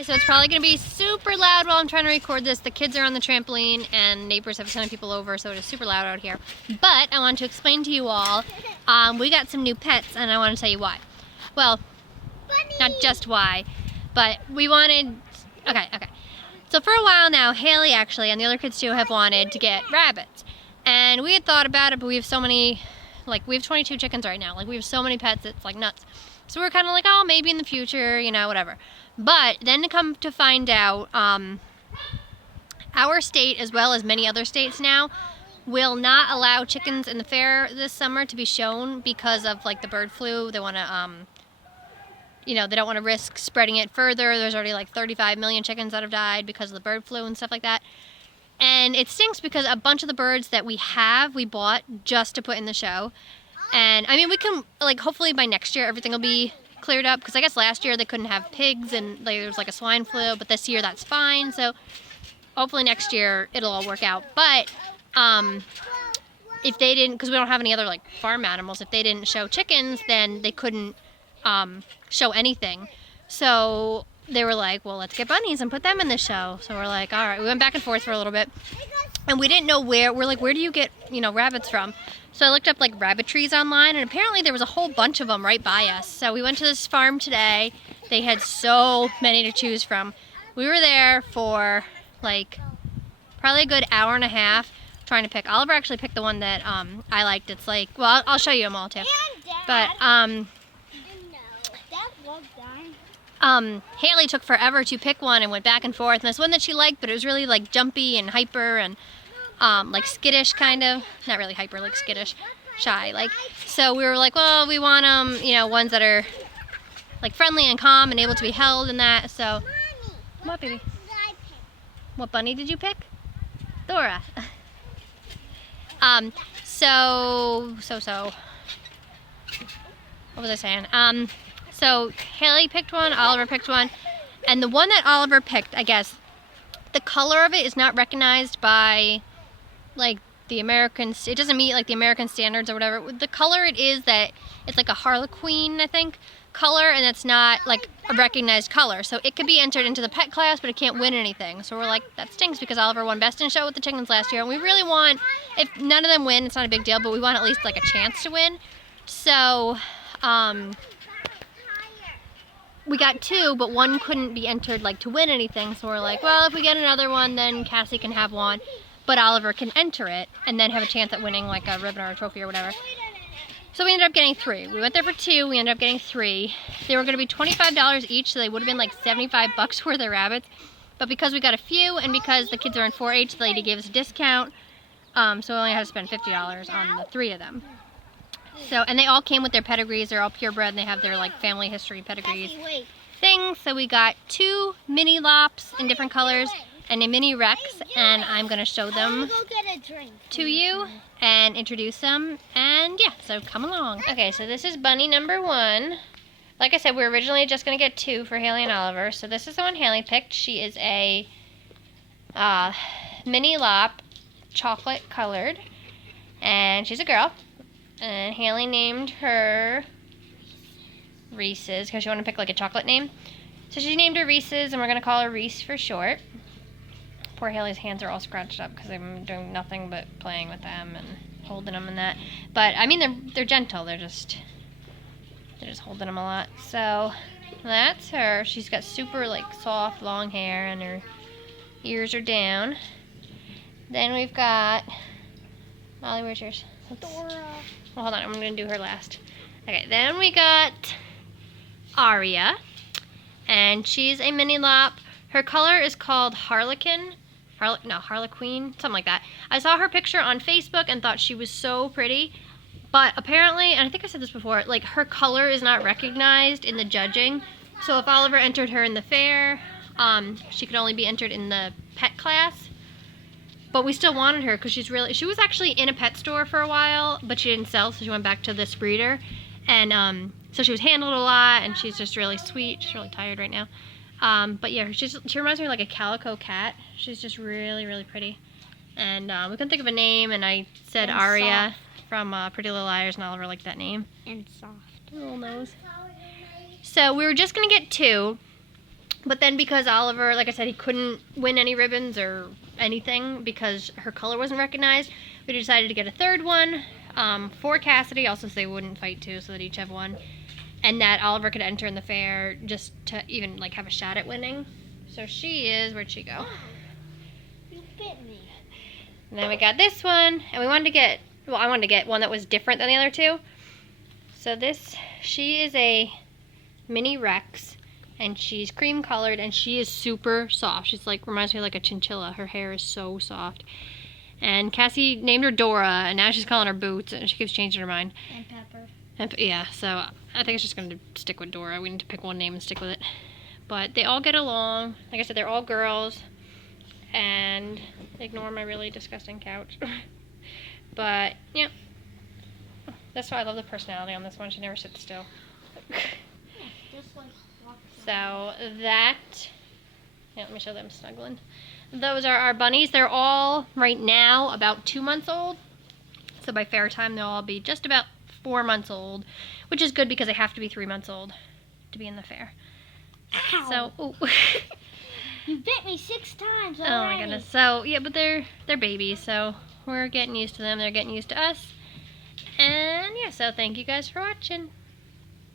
So it's probably going to be super loud while I'm trying to record this. The kids are on the trampoline and neighbors have a ton of people over, so it is super loud out here. But I want to explain to you all, we got some new pets and I want to tell you why. Well, not just why, but we wanted, okay. So for a while now, Hailey actually, and the other kids too, have wanted to get rabbits. And we had thought about it, but we have so many, like we have 22 chickens right now. Like we have so many pets, it's like nuts. So we're kind of like, oh, maybe in the future, you know, whatever. But then to come to find out, our state, as well as many other states now, will not allow chickens in the fair this summer to be shown because of like the bird flu. They want to, you know, they don't want to risk spreading it further. There's already like 35 million chickens that have died because of the bird flu and stuff like that. And it stinks because a bunch of the birds that we bought just to put in the show. And I mean, we can, like, hopefully by next year everything will be cleared up, because I guess last year they couldn't have pigs and like, there was like a swine flu, but this year that's fine. So hopefully next year it'll all work out. But if they didn't, because we don't have any other like farm animals, if they didn't show chickens, then they couldn't show anything. So they were like, well, let's get bunnies and put them in the show. So we're like, all right. We went back and forth for a little bit, and we didn't know where. We're like, where do you get, you know, rabbits from? So I looked up like rabbit trees online, and apparently there was a whole bunch of them right by us. So we went to this farm today. They had so many to choose from. We were there for like probably a good hour and a half trying to pick. Oliver actually picked the one that I liked. It's like, well, I'll show you them all too. But Hailey took forever to pick one and went back and forth. And there's one that she liked, but it was really like jumpy and hyper and like skittish kind of. Not really hyper, like skittish, shy. Like, so we were like, well, we want you know, ones that are like friendly and calm and able to be held and that. So, what, baby? What bunny did you pick? Dora. So. What was I saying? So Hailey picked one, Oliver picked one, and the one that Oliver picked, I guess, the color of it is not recognized by like the Americans. It doesn't meet like the American standards or whatever. The color it is that it's like a harlequin, I think, color, and it's not like a recognized color. So it could be entered into the pet class, but it can't win anything. So we're like, that stinks, because Oliver won Best in Show with the chickens last year, and we really want, if none of them win, it's not a big deal, but we want at least like a chance to win. So we got two, but one couldn't be entered like to win anything. So we're like, well, if we get another one, then Cassie can have one, but Oliver can enter it and then have a chance at winning like a ribbon or a trophy or whatever. So we ended up getting three. We went there for two, we ended up getting three. They were gonna be $25 each, so they would have been like 75 bucks worth of rabbits. But because we got a few, and because the kids are in 4-H, the lady gave us a discount. So we only had to spend $50 on the three of them. So, and they all came with their pedigrees. They're all purebred, and they have their like family history pedigrees things. So we got two mini lops in different colors and a mini Rex, and I'm gonna show them to you and introduce them. And yeah, so come along. Okay, so this is bunny number one. Like I said, we were originally just gonna get two for Hailey and Oliver. So this is the one Hailey picked. She is a mini lop, chocolate colored, and she's a girl. And Hailey named her Reese's because she wanted to pick like a chocolate name. So she named her Reese's, and we're going to call her Reese for short. Poor Hailey's hands are all scratched up because I'm doing nothing but playing with them and holding them and that. But I mean, they're gentle. They're just holding them a lot. So that's her. She's got super like soft long hair, and her ears are down. Then we've got Molly. Where's yours? Dora. Well, hold on, I'm going to do her last. Okay, then we got Aria, and she's a mini lop. Her color is called Harlequin, something like that. I saw her picture on Facebook and thought she was so pretty, but apparently, and I think I said this before, like her color is not recognized in the judging. So if Oliver entered her in the fair, she could only be entered in the pet class. But we still wanted her because she was actually in a pet store for a while, but she didn't sell, so she went back to this breeder. And so she was handled a lot, and she's just really sweet. She's really tired right now. But yeah, she reminds me of like a calico cat. She's just really, really pretty. And we couldn't think of a name, and I said and Aria soft. From Pretty Little Liars, and Oliver liked that name. And soft. Little nose. So we were just going to get two, But then because Oliver, like I said, he couldn't win any ribbons or anything because her color wasn't recognized, we decided to get a third one for Cassidy, also so they wouldn't fight too, so they'd each have one. And that Oliver could enter in the fair just to even like have a shot at winning. So she is, where'd she go? You bit me. And then we got this one, and we wanted to get, well, I wanted to get one that was different than the other two. So this, she is a mini Rex, and she's cream colored, and she is super soft. She's like, reminds me of like a chinchilla. Her hair is so soft. And Cassie named her Dora, and now she's calling her Boots, and she keeps changing her mind. And Pepper. And, yeah, so I think it's just going to stick with Dora. We need to pick one name and stick with it. But they all get along. Like I said, they're all girls. And ignore my really disgusting couch. But, yeah. That's why I love the personality on this one. She never sits still. Just like So that, yeah, let me show them snuggling. Those are our bunnies. They're all, right now, about 2 months old. So by fair time, they'll all be just about 4 months old, which is good because they have to be 3 months old to be in the fair. Ow. So, oh. You bit me 6 times already. Oh my goodness. So, yeah, but they're babies, so we're getting used to them. They're getting used to us. And, yeah, so thank you guys for watching.